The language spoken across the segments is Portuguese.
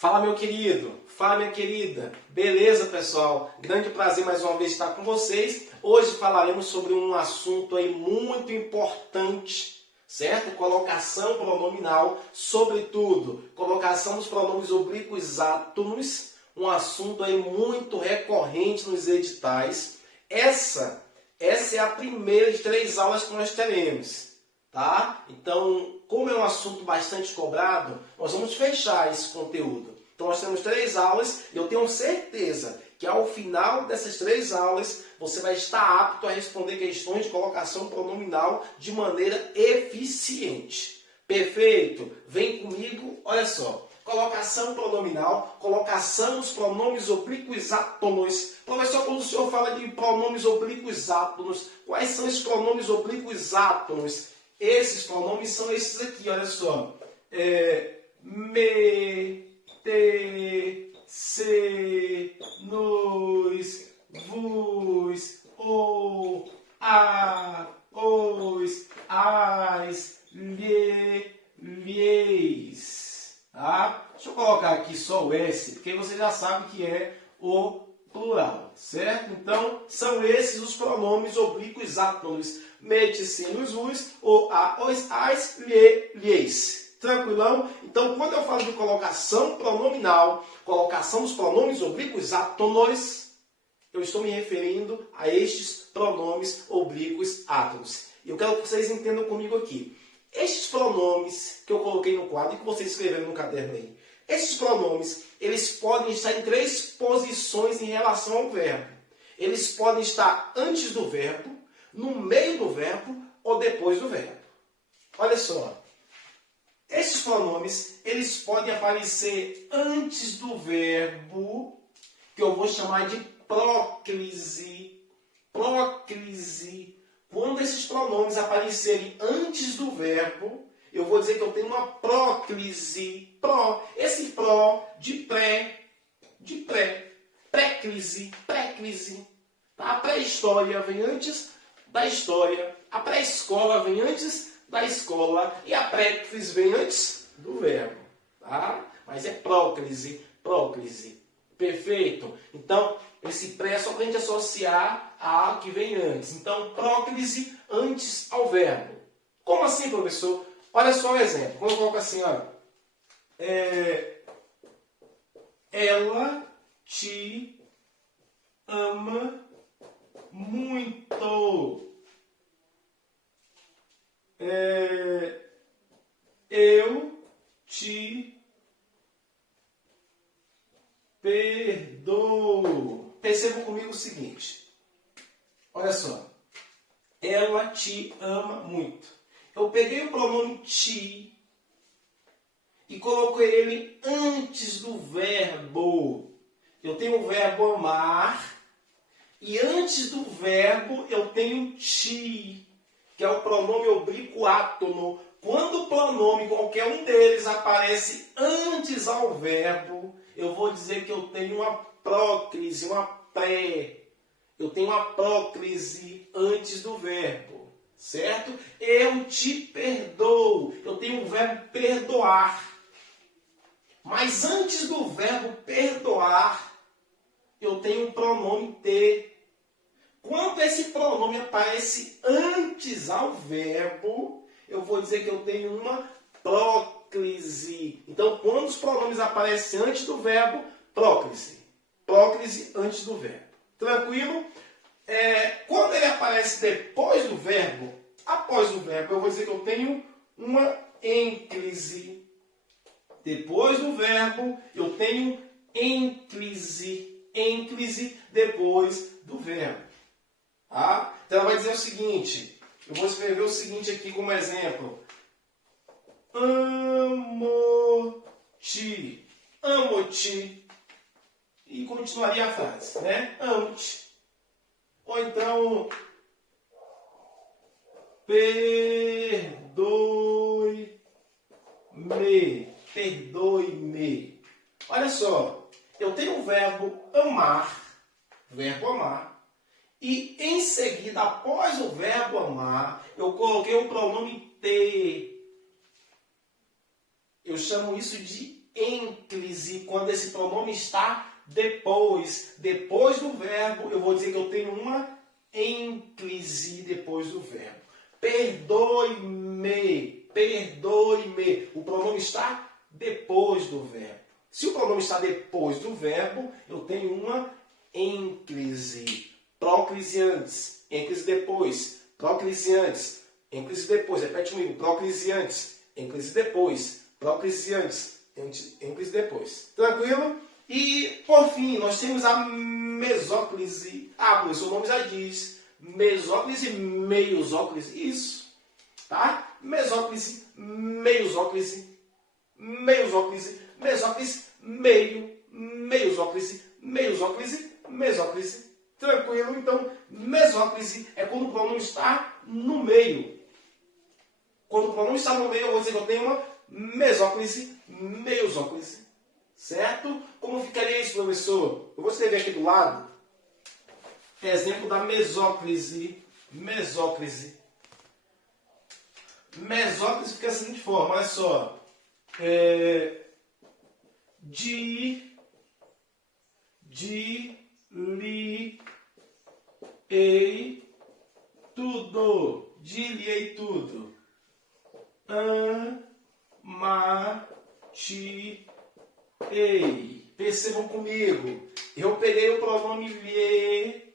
Fala, meu querido, fala, minha querida. Beleza, pessoal? Grande prazer mais uma vez estar com vocês. Hoje falaremos sobre um assunto aí muito importante, certo? Colocação pronominal, sobretudo, colocação dos pronomes oblíquos átonos, um assunto aí muito recorrente nos editais. Essa é a primeira de 3 aulas que nós teremos, tá? Então, como é um assunto bastante cobrado, nós vamos fechar esse conteúdo. Então, nós temos 3 aulas e eu tenho certeza que ao final dessas 3 aulas, você vai estar apto a responder questões de colocação pronominal de maneira eficiente. Perfeito? Vem comigo, olha só. Colocação pronominal, colocação dos pronomes oblíquos átonos. Professor, quando o senhor fala de pronomes oblíquos átonos, quais são esses pronomes oblíquos átonos? Esses pronomes são esses aqui, olha só. Me, te, se, nos, vos, o, a, os, as, lhe, lhes. Tá? Deixa eu colocar aqui só o S, porque você já sabe que é o plural, certo? Então, são esses os pronomes oblíquos átonos. Me, te, se, nos, vos, o, a, os, as, lhe, lhes. Tranquilão? Então, quando eu falo de colocação pronominal, colocação dos pronomes oblíquos átonos, eu estou me referindo a estes pronomes oblíquos átonos. E eu quero que vocês entendam comigo aqui. Estes pronomes que eu coloquei no quadro e que vocês escreveram no caderno aí, estes pronomes, eles podem estar em 3 posições em relação ao verbo. Eles podem estar antes do verbo, no meio do verbo ou depois do verbo. Olha só. Estes pronomes, eles podem aparecer antes do verbo, que eu vou chamar de próclise. Próclise. Quando esses pronomes aparecerem antes do verbo, eu vou dizer que eu tenho uma próclise. Pró. Esse pró de pré. Préclise. Préclise. A pré-história vem antes da história. A pré-escola vem antes da escola. E a préclise vem antes do verbo. Tá? Mas é próclise. Próclise. Perfeito? Então, esse pré é só para a gente associar a algo que vem antes. Então, próclise antes ao verbo. Como assim, professor? Olha só um exemplo. Quando eu coloco assim, ó. Ela te ama muito. Eu te perdoo. Percebam comigo o seguinte. Olha só. Ela te ama muito. Eu peguei o pronome te e coloquei ele antes do verbo. Eu tenho o verbo amar e antes do verbo eu tenho ti, que é o pronome oblíquo átono. Quando o pronome, qualquer um deles, aparece antes ao verbo, eu vou dizer que eu tenho uma próclise, uma pré. Eu tenho uma próclise antes do verbo, certo? Eu te perdoo. Eu tenho o verbo perdoar. Mas antes do verbo perdoar, eu tenho o pronome te. Quando esse pronome aparece antes ao verbo, eu vou dizer que eu tenho uma próclise. Então, quando os pronomes aparecem antes do verbo, próclise. Próclise antes do verbo. Tranquilo? Quando ele aparece depois do verbo, após o verbo, eu vou dizer que eu tenho uma ênclise. Depois do verbo, eu tenho ênclise. Ênclise depois do verbo. Tá? Então, ela vai dizer o seguinte. Eu vou escrever o seguinte aqui como exemplo. Amo-te. Amo-te. E continuaria a frase, né? Amo-te. Ou então, perdoe-me. Perdoe-me. Olha só, eu tenho o verbo amar, e em seguida, após o verbo amar, eu coloquei o pronome te. Eu chamo isso de ênclise quando esse pronome está depois. Depois do verbo, eu vou dizer que eu tenho uma ênclise depois do verbo. Perdoe-me, perdoe-me. O pronome está depois do verbo. Se o pronome está depois do verbo, eu tenho uma ênclise. Próclise antes, ênclise depois. Próclise antes, ênclise depois. Repete comigo. Próclise antes, ênclise depois. Próclise antes, ênclise depois. Tranquilo? E, por fim, nós temos a mesóclise. Ah, professor, o nome já diz. Mesóclise, meiosóclise. Isso. Tá? Mesóclise, meiosóclise, meiosóclise, mesóclise, meio, meiosóclise, meiosóclise, mesóclise. Tranquilo? Então, mesóclise é quando o pronome está no meio. Quando o pronome está no meio, eu vou dizer que eu tenho uma mesóclise, meiosóclise. Certo? Como ficaria isso, professor? Eu vou escrever aqui do lado. Exemplo da mesóclise. Mesóclise. Mesóclise fica da seguinte forma, olha só. Li, ei, tudo. Diliei tudo. Ei. Percebam comigo. Eu peguei o pronome lhe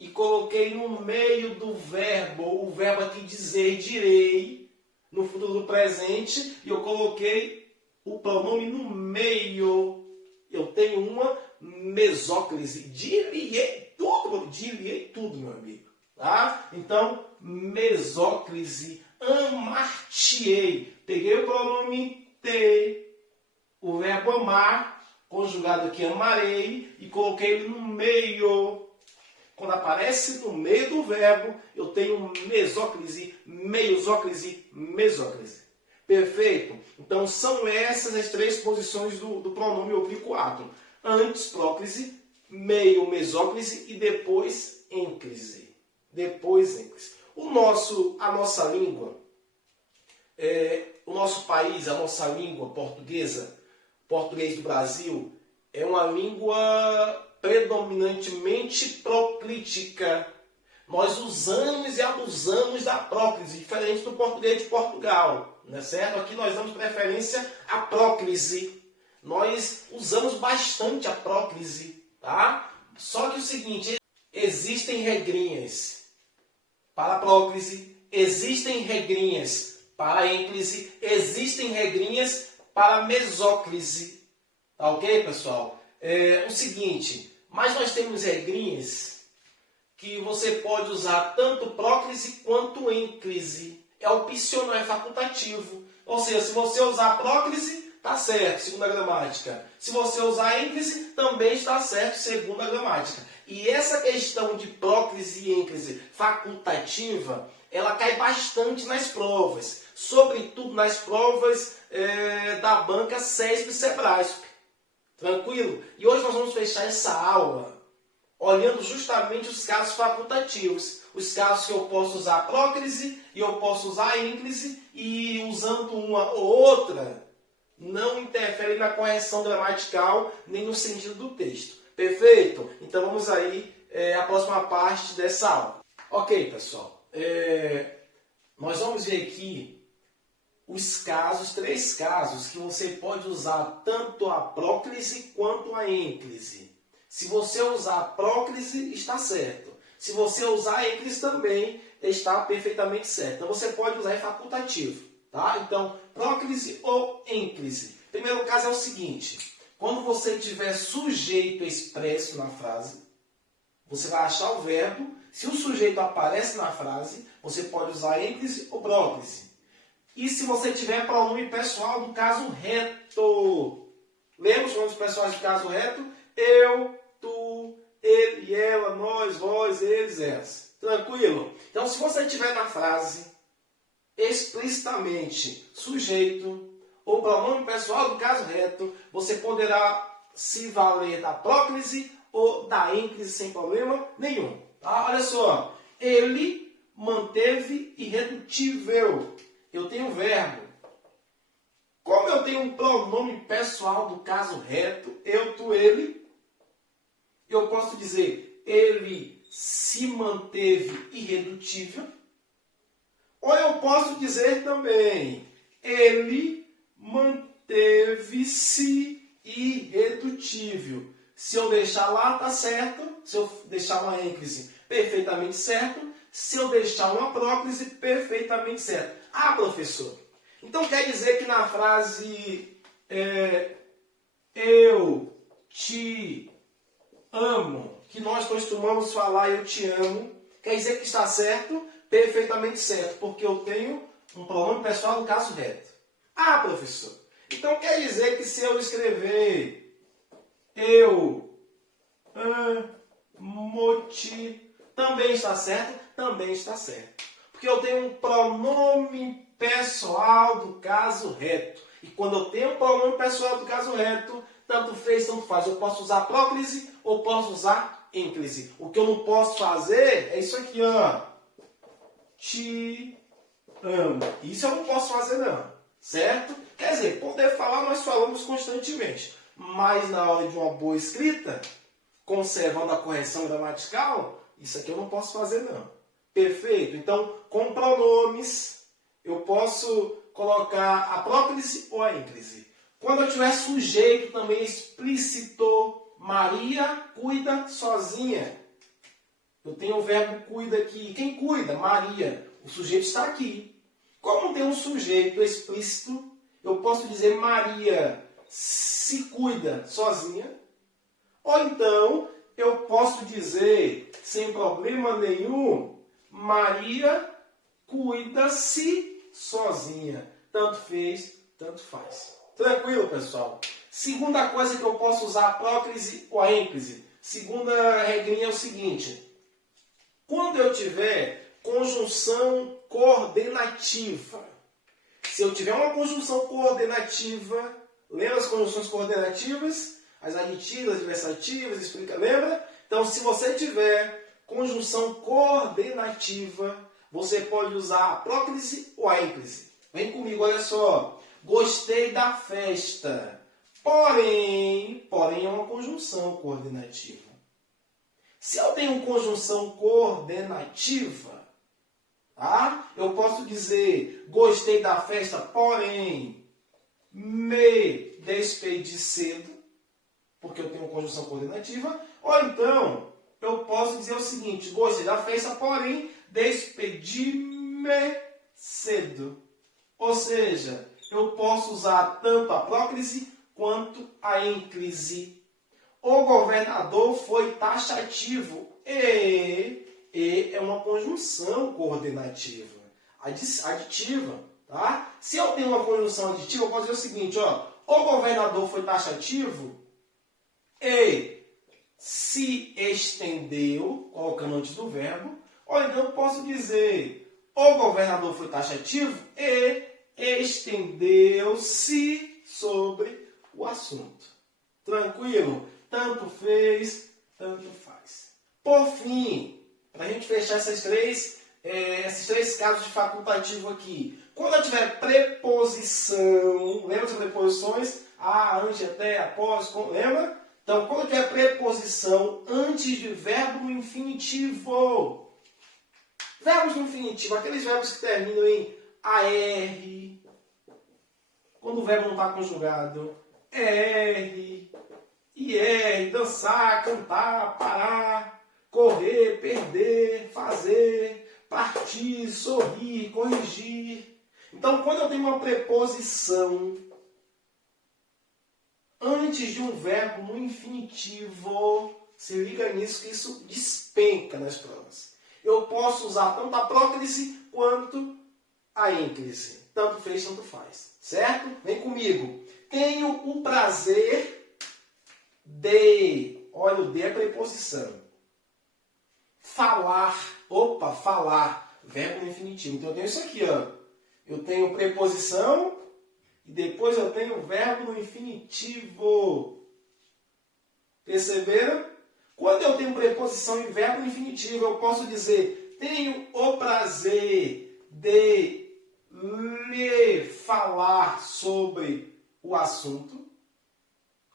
e coloquei no meio do verbo, o verbo aqui dizer, direi, no futuro presente, e eu coloquei o pronome no meio. Eu tenho uma mesóclise. Diliei tudo, meu amigo. Tá? Então, mesóclise. Amar-te-ei. Peguei o pronome te, o verbo amar, conjugado aqui amarei, e coloquei ele no meio. Quando aparece no meio do verbo, eu tenho mesóclise, meiosóclise, mesóclise. Perfeito? Então, são essas as três posições do pronome oblíquo-átrio. Antes, próclise, meio, mesóclise e depois, ênclise. Depois, ênclise. A nossa língua, o nosso país, a nossa língua portuguesa, português do Brasil, é uma língua predominantemente proclítica. Nós usamos e abusamos da próclise, diferente do português de Portugal, não é certo? Aqui nós damos preferência à próclise. Nós usamos bastante a próclise, tá? Só que o seguinte, existem regrinhas para a próclise, existem regrinhas para a ênclise, existem regrinhas para a mesóclise. Tá ok, pessoal? O seguinte, mas nós temos regrinhas que você pode usar tanto próclise quanto ênclise. É opcional, é facultativo. Ou seja, se você usar próclise, está certo, segundo a gramática. Se você usar ênclise, também está certo, segundo a gramática. E essa questão de próclise e ênclise facultativa, ela cai bastante nas provas. Sobretudo nas provas da banca CESP e SEBRASP. Tranquilo? E hoje nós vamos fechar essa aula olhando justamente os casos facultativos. Os casos que eu posso usar próclise e eu posso usar ênclise, e usando uma ou outra não interfere na correção gramatical nem no sentido do texto. Perfeito? Então vamos aí à próxima parte dessa aula. Ok, pessoal. Nós vamos ver aqui os casos, 3 casos, que você pode usar tanto a próclise quanto a ênclise. Se você usar a próclise, está certo. Se você usar a ênclise também, está perfeitamente certo. Então você pode usar em facultativo. Tá? Então, próclise ou ênclise. O primeiro caso é o seguinte. Quando você tiver sujeito expresso na frase, você vai achar o verbo. Se o sujeito aparece na frase, você pode usar ênclise ou próclise. E se você tiver pronome pessoal do caso reto. Lembra os pronomes pessoais do caso reto? Eu, tu, ele, ela, nós, vós, eles, elas. Tranquilo? Então, se você tiver na frase explicitamente sujeito ou pronome pessoal do caso reto, você poderá se valer da próclise ou da ênclise sem problema nenhum. Tá? Olha só. Ele manteve irredutível. Eu tenho o verbo Como eu tenho um pronome pessoal do caso reto, eu, tu, ele, eu posso dizer ele se manteve irredutível. Ou eu posso dizer também ele manteve-se irredutível. Se eu deixar lá, tá certo. Se eu deixar uma ênclise, perfeitamente certo. Se eu deixar uma próclise, perfeitamente certo. Ah, professor, então quer dizer que na frase eu te amo, que nós costumamos falar eu te amo, quer dizer que está certo? Perfeitamente certo, porque eu tenho um pronome pessoal no caso reto. Ah, professor, então quer dizer que se eu escrever eu amo-te, também está certo? Também está certo. Porque eu tenho um pronome pessoal do caso reto. E quando eu tenho um pronome pessoal do caso reto, tanto fez, tanto faz. Eu posso usar próclise ou posso usar ênclise. O que eu não posso fazer é isso aqui, ó. Te amo. Isso eu não posso fazer, não. Certo? Quer dizer, poder falar nós falamos constantemente. Mas na hora de uma boa escrita, conservando a correção gramatical, isso aqui eu não posso fazer, não. Perfeito? Então, com pronomes, eu posso colocar a próclise ou a ênclise. Quando eu tiver sujeito também explícito, Maria cuida sozinha. Eu tenho o verbo cuida aqui. Quem cuida? Maria. O sujeito está aqui. Como tem um sujeito explícito, eu posso dizer Maria se cuida sozinha. Ou então, eu posso dizer, sem problema nenhum, Maria cuida-se sozinha. Tanto fez, tanto faz. Tranquilo, pessoal? Segunda coisa que eu posso usar a próclise ou a ênclise. Segunda regrinha é o seguinte. Quando eu tiver conjunção coordenativa. Se eu tiver uma conjunção coordenativa, lembra as conjunções coordenativas? As aditivas, adversativas, explica, lembra? Então, se você tiver conjunção coordenativa, você pode usar a próclise ou a ênclise. Vem comigo, olha só. Gostei da festa. Porém é uma conjunção coordenativa. Se eu tenho conjunção coordenativa, tá? Eu posso dizer gostei da festa, porém me despedi cedo, porque eu tenho conjunção coordenativa. Ou então, eu posso dizer o seguinte, gostei da festa, porém despedi-me cedo. Ou seja, eu posso usar tanto a próclise quanto a ênclise. O governador foi taxativo. E é uma conjunção coordenativa, aditiva. Tá? Se eu tenho uma conjunção aditiva, eu posso dizer o seguinte, ó, o governador foi taxativo e se estendeu, colocando antes do verbo, ou então eu posso dizer o governador foi taxativo e estendeu-se sobre o assunto. Tranquilo? Tanto fez, tanto faz. Por fim, para a gente fechar esses três casos de facultativo aqui. Quando eu tiver preposição, lembra das preposições? A, ante, até, após, com, lembra? Então, quando eu tiver preposição antes de verbo no infinitivo. Verbos no infinitivo, aqueles verbos que terminam em AR. Quando o verbo não está conjugado, ER. IR, dançar, cantar, parar, correr, perder, fazer, partir, sorrir, corrigir. Então, quando eu tenho uma preposição antes de um verbo no infinitivo, se liga nisso que isso despenca nas provas. Eu posso usar tanto a próclise quanto a ênclise. Tanto fez, tanto faz. Certo? Vem comigo. Tenho o prazer de, olha, o de é preposição. Falar, falar, verbo no infinitivo. Então eu tenho isso aqui, ó. Eu tenho preposição e depois eu tenho verbo no infinitivo. Perceberam? Quando eu tenho preposição e verbo no infinitivo, eu posso dizer tenho o prazer de lhe falar sobre o assunto.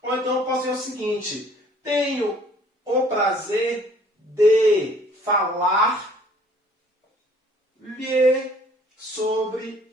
Ou então eu posso dizer o seguinte: tenho o prazer de falar-lhe sobre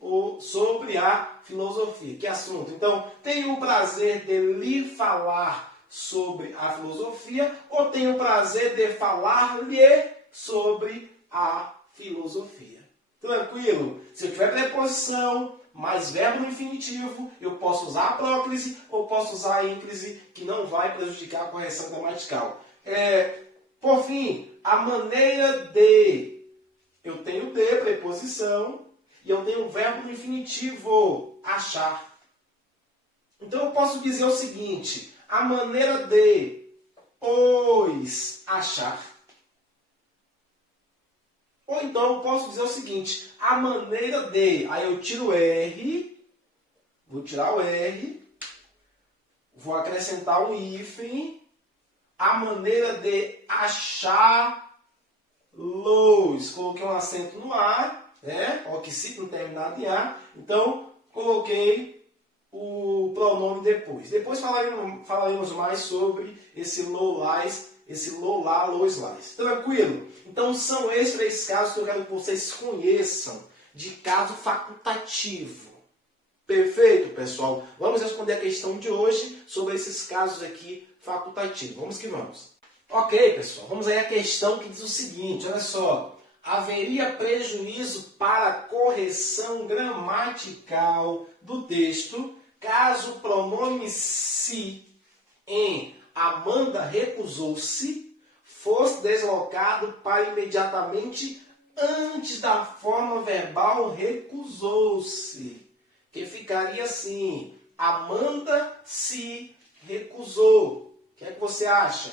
a filosofia. Que assunto? Então, tenho o prazer de lhe falar sobre a filosofia ou tenho o prazer de falar-lhe sobre a filosofia. Tranquilo? Se eu tiver preposição mais verbo no infinitivo, eu posso usar a próclise ou posso usar a ênclise, que não vai prejudicar a correção gramatical. Por fim, a maneira de. Eu tenho de, preposição, e eu tenho o verbo no infinitivo, achar. Então eu posso dizer o seguinte: a maneira de os achar. Ou então eu posso dizer o seguinte: a maneira de. Aí eu tiro o R, vou tirar o R, vou acrescentar um hífen. A maneira de achá-los. Coloquei um acento no A, né? Oxítono terminado em A. Então, coloquei o pronome depois. Depois falaremos mais sobre esse lolás, esse lolá, loslás. Tranquilo? Então, são esses 3 casos que eu quero que vocês conheçam de caso facultativo. Perfeito, pessoal? Vamos responder a questão de hoje sobre esses casos aqui facultativos. Vamos que vamos. Ok, pessoal. Vamos aí à questão que diz o seguinte. Olha só. Haveria prejuízo para a correção gramatical do texto caso o pronome se em Amanda recusou-se fosse deslocado para imediatamente antes da forma verbal recusou-se. Que ficaria assim: Amanda se recusou. O que é que você acha?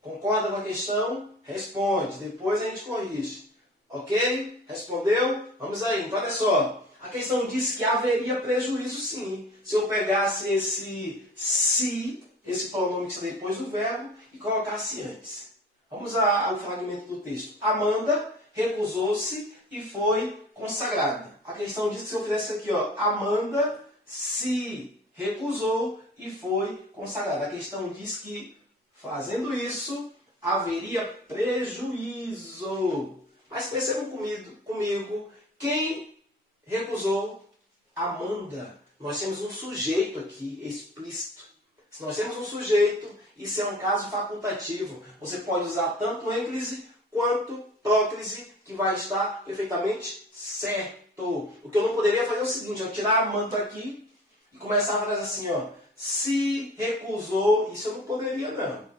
Concorda com a questão? Responde. Depois a gente corrige. Ok? Respondeu? Vamos aí. Então, olha só. A questão diz que haveria prejuízo, sim, se eu pegasse esse se, esse pronome que está depois do verbo, e colocasse antes. Vamos ao fragmento do texto. Amanda recusou-se e foi consagrada. A questão diz que se eu fizesse aqui, ó, Amanda se recusou e foi consagrada. A questão diz que, fazendo isso, haveria prejuízo. Mas percebam comigo, quem recusou? Amanda. Nós temos um sujeito aqui explícito. Se nós temos um sujeito, isso é um caso facultativo. Você pode usar tanto ênclise quanto próclise, que vai estar perfeitamente certo. O que eu não poderia fazer é o seguinte: eu tirar Amanda aqui e começar a fazer assim, ó. Se recusou, isso eu não poderia, não.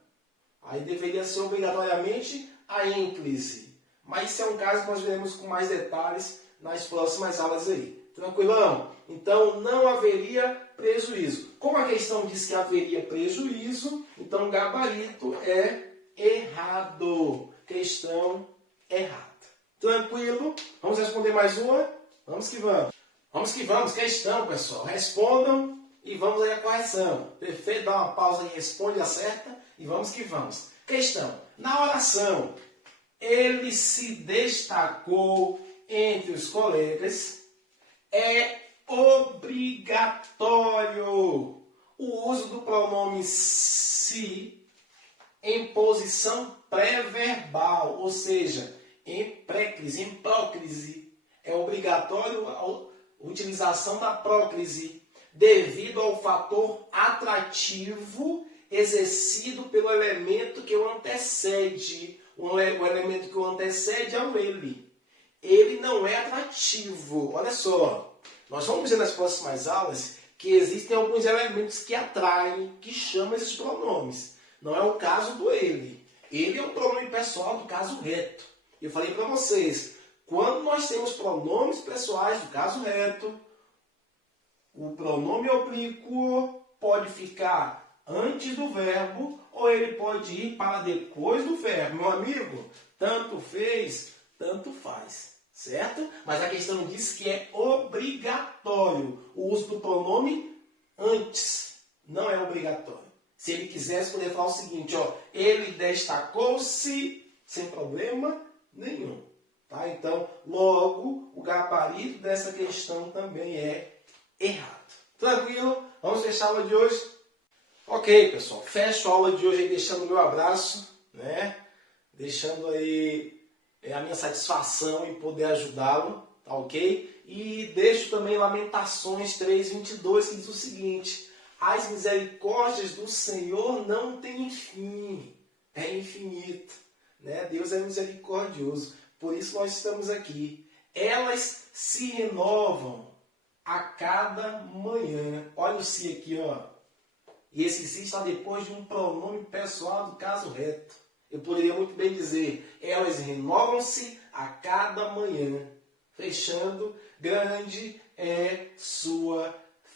Aí deveria ser obrigatoriamente a ênclise. Mas isso é um caso que nós veremos com mais detalhes nas próximas aulas aí. Tranquilão? Então, não haveria prejuízo. Como a questão diz que haveria prejuízo, então o gabarito é errado. Questão errada. Tranquilo? Vamos responder mais uma? Vamos que vamos. Vamos que vamos. Questão, pessoal. Respondam e vamos aí à correção. Perfeito? Dá uma pausa e responde, acerta. E vamos que vamos. Questão. Na oração, ele se destacou entre os colegas. É obrigatório o uso do pronome se em posição pré-verbal, ou seja, em préclise, em próclise. É obrigatório a utilização da próclise devido ao fator atrativo exercido pelo elemento que o antecede. O elemento que o antecede é o ele. Ele não é atrativo. Olha só, nós vamos ver nas próximas aulas que existem alguns elementos que atraem, que chamam esses pronomes. Não é o caso do ele. Ele é um pronome pessoal do caso reto. Eu falei para vocês, quando nós temos pronomes pessoais do caso reto, o pronome oblíquo pode ficar antes do verbo ou ele pode ir para depois do verbo. Meu amigo, tanto fez, tanto faz. Certo? Mas a questão diz que é obrigatório o uso do pronome antes. Não é obrigatório. Se ele quisesse, poderia falar o seguinte, ó, ele destacou-se sem problema nenhum. Tá? Então, logo, o gabarito dessa questão também é errado. Tranquilo? Vamos fechar a aula de hoje? Ok, pessoal. Fecho a aula de hoje aí deixando o meu abraço, né? Deixando aí a minha satisfação em poder ajudá-lo, tá ok? E deixo também Lamentações 3:22, que diz o seguinte: as misericórdias do Senhor não têm fim, é infinito, né? Deus é misericordioso, por isso nós estamos aqui. Elas se renovam a cada manhã. Olha o se aqui, ó. E esse se está depois de um pronome pessoal do caso reto. Eu poderia muito bem dizer, elas renovam-se a cada manhã. Fechando, grande é sua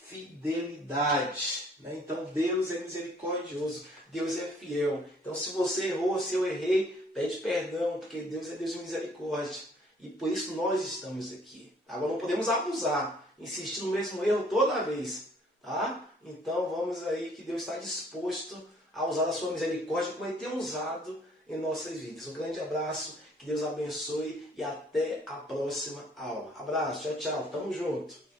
fidelidade. Né? Então Deus é misericordioso, Deus é fiel. Então se você errou, se eu errei, pede perdão, porque Deus é Deus de misericórdia. E por isso nós estamos aqui. Agora não podemos abusar, insistir no mesmo erro toda vez. Tá? Então vamos aí que Deus está disposto a usar a sua misericórdia como Ele tem usado em nossas vidas. Um grande abraço, que Deus abençoe e até a próxima aula. Abraço, tchau, tchau, tamo junto.